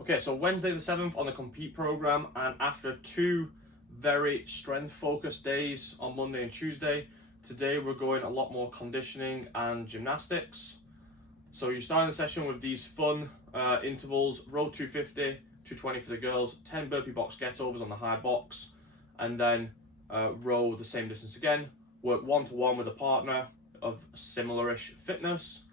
Okay, so Wednesday the 7th on the compete program, and after two very strength focused days on Monday and Tuesday, today we're going a lot more conditioning and gymnastics. So you're starting the session with these fun intervals: row 250, 220 for the girls, 10 burpee box get-overs on the high box, and then row the same distance again. Work one-to-one with a partner of similar-ish fitness,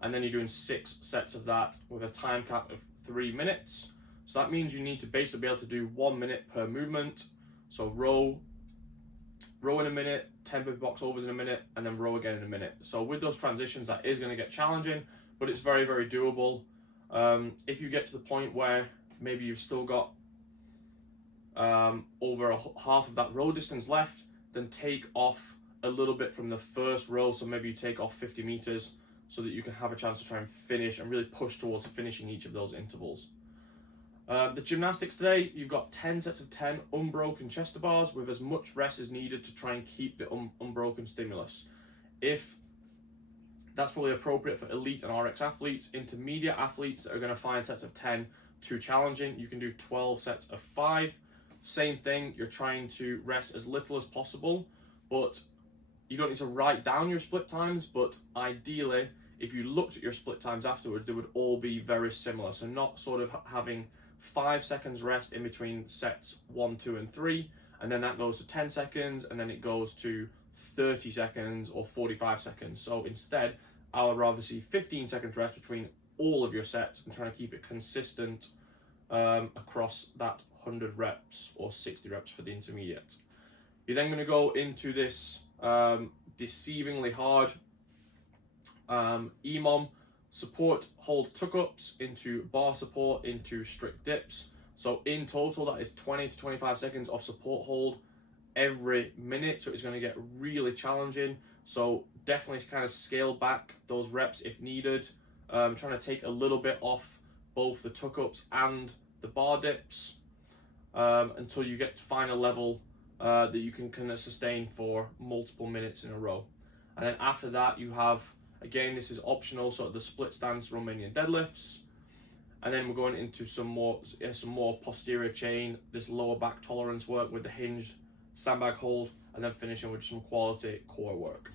and then you're doing 6 sets of that with a time cap of 3 minutes. So that means you need to basically be able to do 1 minute per movement. So row in a minute, 10 burpee box overs in a minute, and then row again in a minute. So with those transitions, that is going to get challenging, but it's very, very doable. If you get to the point where maybe you've still got over half of that row distance left, then take off a little bit from the first row. So maybe you take off 50 meters so that you can have a chance to try and finish and really push towards finishing each of those intervals. The gymnastics today, you've got 10 sets of 10 unbroken chest to bars with as much rest as needed to try and keep the unbroken stimulus. If that's probably appropriate for elite and RX athletes, intermediate athletes that are going to find sets of 10 too challenging, you can do 12 sets of 5. Same thing, you're trying to rest as little as possible, but you don't need to write down your split times, but ideally, if you looked at your split times afterwards, they would all be very similar. So not sort of having 5 seconds rest in between sets 1, 2, and 3, and then that goes to 10 seconds, and then it goes to 30 seconds or 45 seconds. So instead, I would rather see 15 seconds rest between all of your sets and trying to keep it consistent across that 100 reps or 60 reps for the intermediate. You're then going to go into this deceivingly hard EMOM support hold tuck-ups into bar support into strict dips. So in total, that is 20 to 25 seconds of support hold every minute. So it's going to get really challenging. So definitely kind of scale back those reps if needed. Trying to take a little bit off both the tuck-ups and the bar dips until you get to find a level that you can kind of sustain for multiple minutes in a row. And then after that, you have, again, this is optional, so the split stance Romanian deadlifts. And then we're going into some more posterior chain, this lower back tolerance work with the hinged sandbag hold, and then finishing with some quality core work.